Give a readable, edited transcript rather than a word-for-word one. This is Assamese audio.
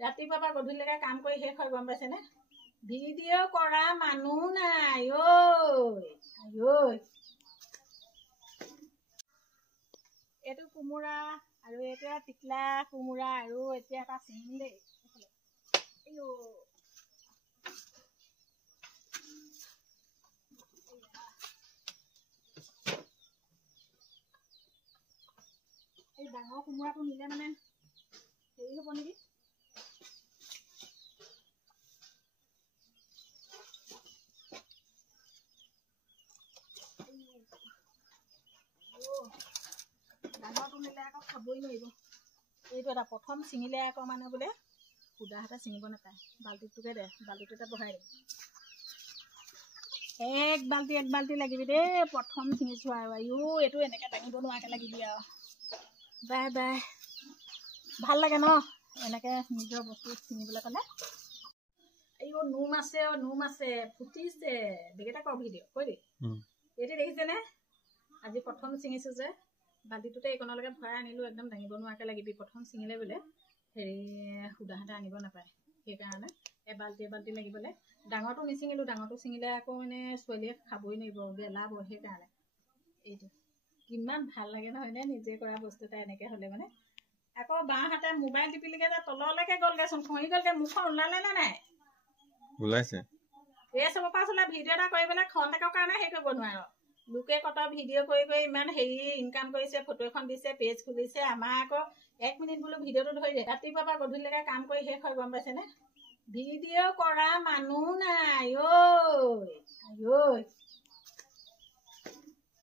ৰাতিপুৱাৰ পৰা গধূলিলৈকে কাম কৰি শেষ হয়, গম পাইছেনে? ভিডিঅ' কৰা মানুহ নাই ঐ। এইটো কোমোৰা আৰু এইটো টিকলা কোমোৰা আৰু এতিয়া এটা চিঙিম দেই। এই ডাঙৰ কোমোৰাটো নিলে মানে হেৰি হ'ব নেকি? ডাঙৰটো নিলে আকৌ খাবই লাগিব। এইটো এটা প্ৰথম ছিঙিলে আকৌ মানে বোলে সুদাহাতে ছিঙিব নাপায়। বাল্টিটোকে দে, বাল্টিটোতে বহাই দে। এক বাল্টি লাগিবি দেই। প্ৰথম ছিঙিছোঁ আৰু এইটো এনেকৈ দাঙিব নোৱাৰাকৈ লাগিবি আৰু। Bye bye. ভাল লাগে ন এনেকৈ নিজৰ বস্তু ছিঙিবলৈ পালে। নোম আছে নোম আছে, ফুটিছে। বেগেটা কৰ ভিডিঅ' কৈ দেই। এইটো দেখিছেনে? আজি প্ৰথম ছিঙিছোঁ যে বাল্টিটোতে এইকণলৈকে ভৰাই আনিলোঁ। একদম দাঙিব নোৱাৰাকৈ লাগিবি। প্ৰথম ছিঙিলে বোলে হেৰি সুদাহাতে আনিব নাপায়। সেইকাৰণে এবাল্টি লাগিবলৈ ডাঙৰটো নিছিঙিলোঁ। ডাঙৰটো ছিঙিলে আকৌ মানে ছোৱালীয়ে খাবই নোৱাৰিব, গেলাব। সেইকাৰণে এইটো কিমান ভাল লাগে নহয়নে? নিজে কৰা বস্তু এটা এনেকৈ হ'লে মানে। আকৌ বাঁহাতে মোবাইল টিপিলেগে যে তললৈকে গ'লগেচোন, খহি গ'লগে। মুখখন ওলালে নে নাই? ওলাইছে। এই চবৰ পৰা চলে ভিডিঅ' এটা কৰিবলৈ খন্তেকৰ কাৰণে হেৰি কৰিব নোৱাৰো। লোকে কত ভিডিঅ' কৰি ইমান হেৰি ইনকাম কৰিছে, ফটো এখন দিছে, পেজ খুলিছে। আমাৰ আকৌ 1 মিনিট বোলো ভিডিঅ'টো ধৰি দিয়ে। ৰাতিপুৱাৰ পৰা গধূলিলৈকে কাম কৰি শেষ হয়, গম পাইছেনে? ভিডিঅ' কৰা মানুহ নাই ঐ।